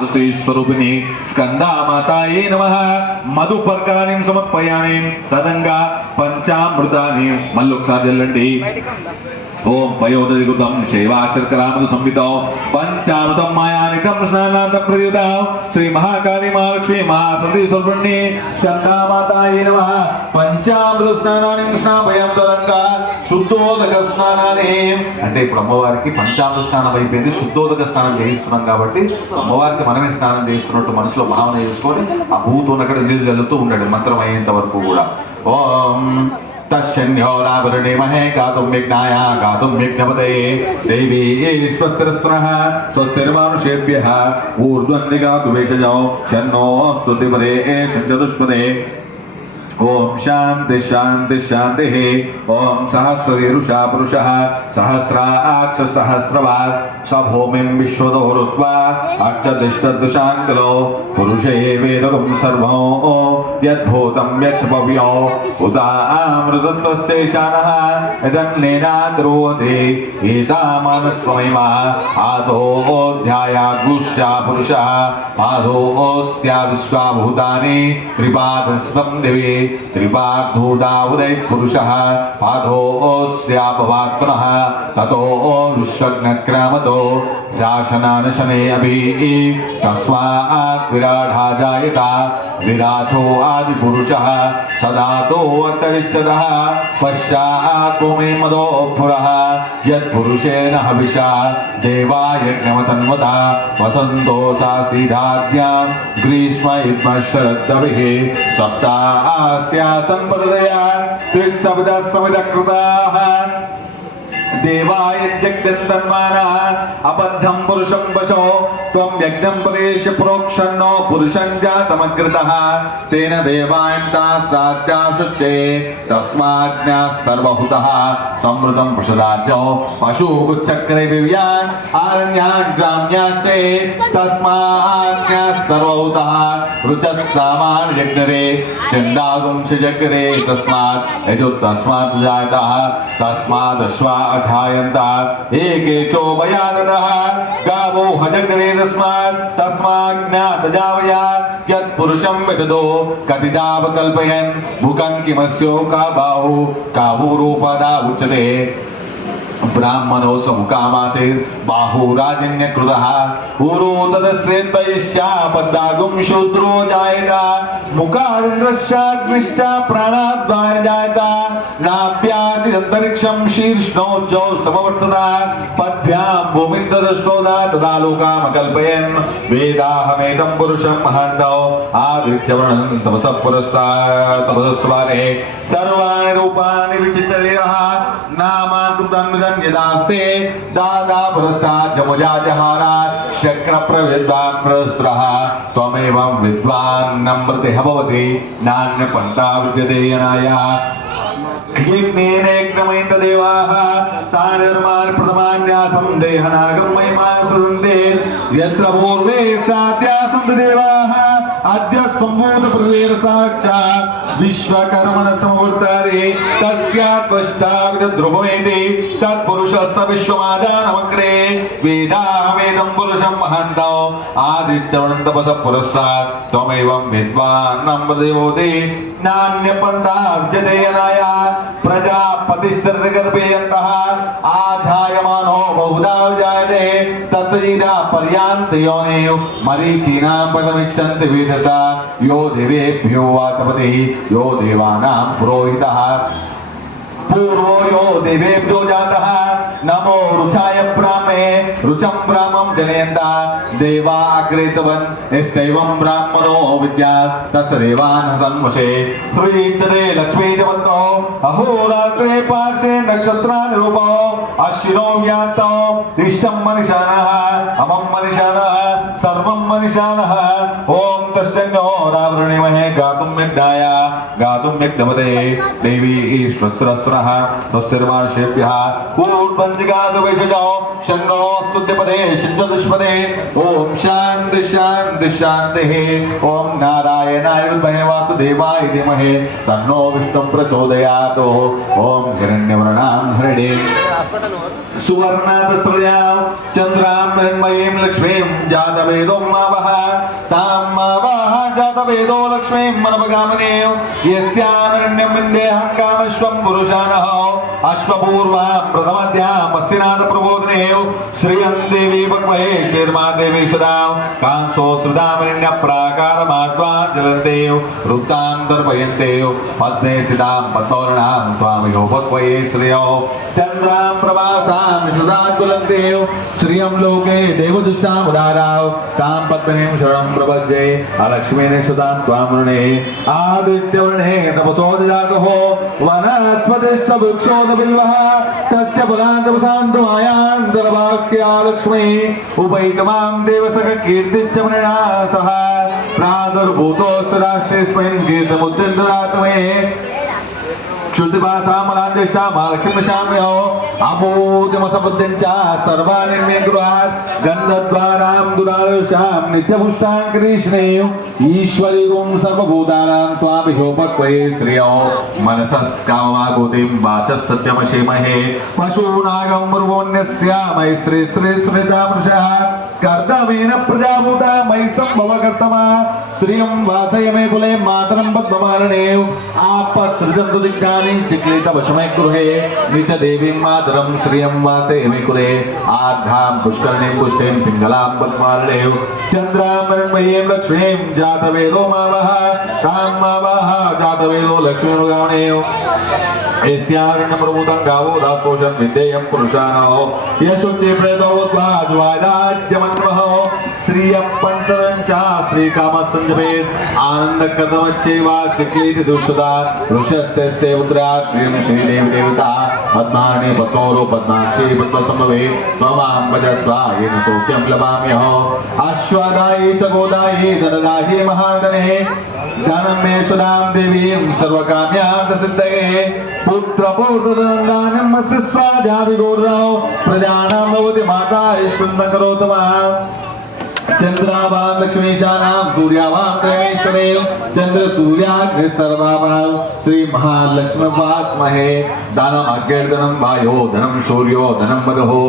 स्वरूपिणी स्कंदा माताये नमः मधुपर्काणीं समर्पयामि तदंगा पंचामृतानि मल्लोकसार्जल्लंडी ओम पयोदधिकृतं सेवा शर्करामृत संवितो पंचामृतं मायानितं स्नानान्तं प्रयुक्तं श्री महाकाली महालक्ष्मी महासती स्वरूपिणी स्कंदा माताये नमः पंचामृत स्नानानि स्नापयाम तदंगा శుద్ధోదక స్నానాన్ని అంటే ఇప్పుడు అమ్మవారికి పంచామృత స్నానం అయిపోయింది, శుద్ధోదక స్నానం చేయిస్తున్నాం కాబట్టి అమ్మవారికి మనమే స్నానం చేస్తున్నట్టు మనసులో భావన చేసుకొని ఆ భూతో అక్కడ నీళ్ళు చల్లుతూ ఉండండి మంత్రం అయ్యేంత వరకు కూడా. ఓం తస్యన్యోరావరణేమహే గాతుం యజ్ఞాయ గాతుం యజ్ఞపతయే దేవీ స్వస్తిరస్తునః స్వస్తిర్మానుషేభ్యః ఊర్ధ్వన్నిగాతు వేషజౌ షన్నో స్తుతిపదే షంచతుష్పదే. ओम शांति शांति शांति ओम सहस्रवीरुषा पुरुषः सहस्राक्ष सहस्रवात् सभूमिं विश्वदोरुत्वा अक्षदिष्टदुषाङ्गलो पुरुषे वेदकं सर्वो यद्भूतं यच्छपव्यो उदामृतत्वस्येषानः यदन्नेनाद्रोधे एतामानस्वमेमा आदोऽध्यायागुश्चा पुरुषः आदोऽस्त्या विश्वाभूतानि त्रिपादस्तं दिवि त्रिपादूता उदय पुरुषः पादोऽस्यापवात्मनः ततो विश्वज्ञक्रामतो शासनानशने अभि तस्मात् विराढा जायता विराथो आदिपुरुषः सदातो अन्तरिक्षतः पश्चात् मे मदो पुरः यत्पुरुषेण हविषा देवा यज्ञमतन्वता वसन्तो सासीधाज्ञां ग्रीष्म शरद्दविः सप्तास्या सम्पदया त्रिसप्तः समिदकृताः देवाय यज्ञन्तन्मानः अबद्धं पुरुषं वशो त्वं यज्ञं परेश प्रोक्षन्नो पुरुषं जातमग्रतः तेन देवान्तास्ताद्याशुच्चे तस्माज्ञाः सर्वहुतः समृतं पशुराज्यो पशुगुच्छक्रे दिव्यान् आरण्यान् ग्राम्यास्ते तस्माज्ञाः सर्वहुतः रुचः सामान् यज्ञरे चण्डागुंशजग्रे तस्मात् यजो तस्मात् जायतः तस्मादश्वा अठायन्ता एके चोभयादनः गावो हजग्रे तस्मात् तस्माज्ञातजावयात् यत्पुरुषं विददो कतिदावकल्पयन् मुखं किमस्यो का बाहुरूपदा उच्यते ब्राह्मणो समुकामासे बाहुराजन्यकृतः ऊरो तदश्रेत्तयिष्यापद्दागुं शूद्रो जायता मुखादिन्द्रश्चाग्निश्च प्राणाद्वार जायता नाप्यादिदन्तरिक्षं शीर्ष्णोज्जौ समवर्तता पद्भ्यां भूमिं तदष्टोदा तदा लोकामकल्पयन् वेदाहमेतं पुरुषं महान्तौ आदित्यवर्णं तपसः पुरस्तात् तपसस्त्वारे सर्वाणि रूपाणि विचित्रदेहः नामाकृतं यदास्ते दादा पुरस्तात् जमुजा जहारात् शक्रप्रविद्वान् प्रस्त्रः त्वमेवं विद्वान् नम्रते भवति नान्यपन्था विद्यते यनाय यज्ञेन देवाः तानिर्मान् प्रथमान्यासं देहनागं महिमान् सदन्ते यत्र पूर्वे सात्यासं देवाः अद्य सम्भूत प्रवेर साक्षात् विश्वकर्मण समवर्तारे तस्यात् पश्चात् ध्रुवमेति तत्पुरुषस्य विश्वमादानमग्रे वेदाहमेदं पुरुषं महान्तौ आदित्यवर्णं तपसः पुरस्तात् त्वमेवं विद्वान् नम्रदेवोते नान्यपन्था विद्यते यनाय प्रजापतिश्चरगर्भेयन्तः आधायमानो बहुधा जायते तस्यैधा पर्यान्त योनिः मरीचीनां पदमिच्छन्ति वेदसा यो देवेभ्यो वातपतिः यो देवानां पुरोहितः पूर्वो यो देवेभ्यो जातः नमो रुचाय ब्राह्मे रुचं ब्राह्मं जनयन्ता देवा अग्रेतवन् यस्तैवं ब्राह्मणो विद्यात् तस्य देवान् सन्मुषे श्रीचते लक्ष्मी जपन्तो अहोरात्रे पार्श्वे नक्षत्राणि रूपो अश्विनो व्याप्तो इष्टं मनिषानः अमं मनिषानः सर्वं मनिषानः ओम तस्योरावृणीमहे गातुं यज्ञाय गातुं यज्ञपते देवी स्वस्तिरस्तुनः स्वस्तिर्मानुषेभ्यः ऊर्ध्वन्दिगातु वैशजौ शन्नो स्तुत्यपदे सिद्धदुष्पदे ओम शांति शांति शांति ओम नारायणाय विद्महे वासुदेवाय धीमहि तन्नो विष्णु प्रचोदयात् ओम हिरण्यवर्णां हरिणे सुवर्णातस्त्रयां चन्द्रां मृण्मयीं लक्ष्मीं जातवेदो मावः तां मावः जातवेदो लक्ष्मीं मनवगामिनीं यस्यामरण्यं विन्देहं कामश्वं पुरुषानः अश्वपूर्वां प्रथमद्यां पश्चिनाथ प्रबोधने श्रियं देवी भगवहे शेर्मा देवी सदां कांसो सुदामरण्य प्राकारमाद्वा जलन्ते रुक्तां दर्पयन्ते पद्मे सिदां पद्मवर्णां त्वामयो भगवहे श्रियो चन्द्रां प्रभासां सुदाज्वलन्ते श्रियं लोके देवदुष्टां उदाराव तां पद्मनीं शरणं प्रपद्ये अलक्ष्मीने सुदां त्वामृणे आदित्यवर्णे तपसो जातः वनस्पतिश्च वृक्षोदबिल्वः तस्य फलान्तपसान्तमायान्तरवाक्या लक्ष्मी उपैतमां देवसख कीर्तिश्च मृणा सह प्रादुर्भूतोऽस्य राष्ट्रेऽस्मिन् कीर्तमुद्दिन्दरात्मे शुद्धिभाषा मलांजेष्टा महालक्ष्मीशाम्यो अमोदमसबुद्धिञ्च सर्वानिर्मे गृहात् गन्धद्वारां दुरारुषां नित्यपुष्टां कृष्णेय ईश्वरीगुं सर्वभूतानां त्वाभिहोपक्वये श्रियो मनसस्कामवागोतिं वाचस्सत्यमशेमहे पशूनागं मृगोन्यस्य मयि श्री श्री श्रीतामृषः कर्तमेन प्रजाभूता मयि सम्भव कर्तमा श्रियं वासय मे कुले मातरं पद्ममारणे आपसृजन्तु दिग्गानि चिक्लित वशमे गृहे नित्यदेवीं मातरं श्रियं वासय मे कुले आर्धां पुष्करणीं पुष्टिं पिङ्गलां पद्मारणे चन्द्रां मृण्मयीं लक्ष्मीं जातवेदो मावः तां मावः जातवेदो लक्ष्मीनुगाणे एस्यारण्यप्रभूतं गावो दासोषं विद्येयं पुरुषाणो यशुद्धि प्रेतोद्वाज्वादाज्यमन्वः श्रियं पञ्चरञ्च श्रीकामसञ्जमेत् आनन्दकथमच्चैवा चिक्लीति दुष्टदा ऋषस्ते उत्तरा श्रियं श्रीदेवी देवता पद्मानि पद्मोरो पद्माक्षी पद्मसम्भवे त्वमां भजस्वा येन सौख्यं लभाम्यहो अश्वदायी च गोदायी धनदायी महाधने दानं मे सुदां देवीं सर्वकाम्यार्थसिद्धये पुत्रपौत्रदानं मस्य स्वाध्याभिगोर्धौ प्रजानां भवति माता ईश्वरं करोतु चंद्रावां लक्ष्मीशानां सूर्यावां प्रेमेश्वरेव चंद्र सूर्याग्नि सर्वावां श्री महालक्ष्मी वास्महे दानम् अग्निर्धनं वायो धनं सूर्यो धनं मदहो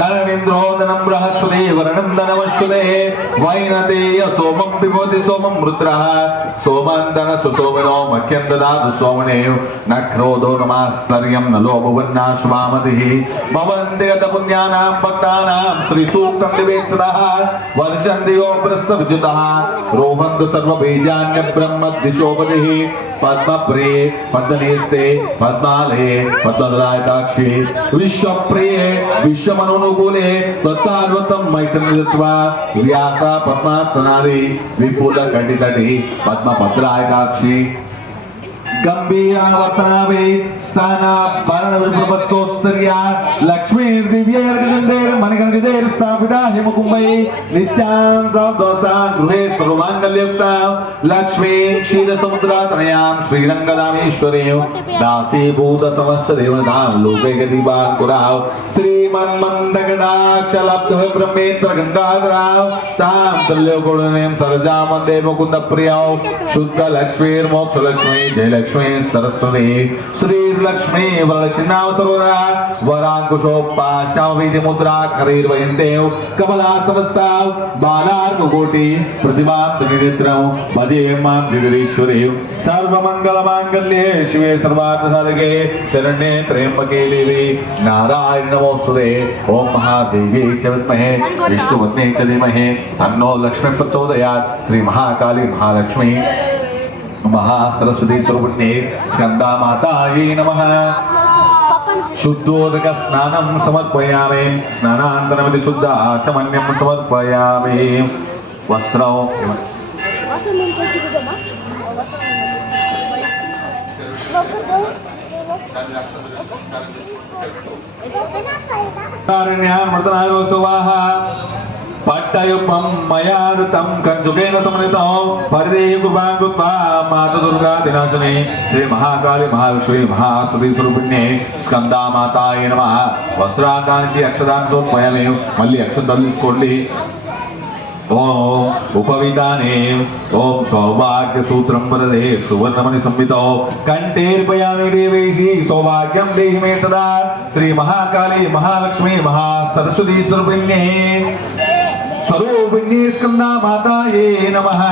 धनमिन्द्रो धनं बृहस्पति वर्णं धनमश्वते वैनतेय सोमं पिबोति सोमं रुद्रः सोमं धन सुसोमनो मह्यं ददातु सोमने न क्रोधो न मात्सर्यं न लोभवन्ना शुभामतिः भवन्ति गतपुण्यानां भक्तानां श्रीसूक्तं दिवेत्सदः वर्षन्दियो प्रस्तविजुतः रोहन्तु सर्वबीजान्य ब्रह्मद्विशोपतिः पद्मप्रिये पद्मनेस्ते पद्मालये पद्मदलायताक्षी विश्वप्रिये विश्वमनोनुकूले तत्सार्वतं मयि सन्निधत्स्वा व्यासा पद्मासनादि विपुलकटितटी पद्मभद्रायताक्षी गंभीरावर्तनावे स्थानाभरणविप्रपत्तोस्तर्या लक्ष्मीर्दिव्यैर्गन्धैर् मणिगणगजैर्स्थापिता हिमकुम्भै नित्यां सौदोषां गृहे सर्वमाङ्गल्ययुक्तां लक्ष्मीं क्षीरसमुद्रातनयां श्रीरङ्गदामेश्वरीं दासीभूतसमस्तदेवतां लोकैकदीपाङ्कुरां श्रीमन्मन्दकटाक्षलब्धः ब्रह्मेन्द्रगङ्गाधरां तां त्रिलोकोडनीं सरजां वन्दे मुकुन्दप्रियौ शुद्धलक्ष्मीर्मोक्षलक्ष्मी जयलक्ष्मी सरस्वती श्रीलक्ष्मी वरलक्ष्मीनामसरोरा वराङ्कुशोपाशामवेदि मुद्रा करैर्वयन्ते कमलासनस्ता बालार्ककोटि प्रतिमां त्रिनेत्रं भजे मां जगदीश्वरी सर्वमङ्गलमाङ्गल्ये शिवे सर्वार्थसाधके शरण्ये त्र्यम्बके देवी नारायण नमोस्तुते ओम महादेवी च विद्महे विष्णुपत्नी च धीमहि तन्नो लक्ष्मी प्रचोदयात् श्री महाकाली महालक्ष्मी महासरस्वती स्वरूपिणे स्कंदा मातायै नमः शुद्धोदक स्नानं समर्पयामि स्नानानन्तरमिति शुद्ध आचमन्यं समर्पयामि वस्त्रौ कारण्यान् मर्दनायो सुवाहा పట్టయుపం మయారుతం కంచుకేన సమన్వితం పరిదేయ కృపాం కృత్వా మాత దుర్గా దినాశనే శ్రీ మహాకాళి మహాలక్ష్మి మహాసతీ స్వరూపిణ్యే స్కందా మాతాయ నమః. వస్త్రాంగానికి అక్షరాన్ని సమర్పయామి. మళ్ళీ అక్షంతలు తీసుకోండి. ఓం ఉపవిధానే ఓం సౌభాగ్య సూత్రం వదదే సువర్ణమణి సంహితో కంఠేర్పయామి దేవైః సౌభాగ్యం దేహి మే సదా. శ్రీ మహాకాళి మహాలక్ష్మి మహాసరస్వతీ స్వరూపిణ్యే స్కందా మాతాయే నమః.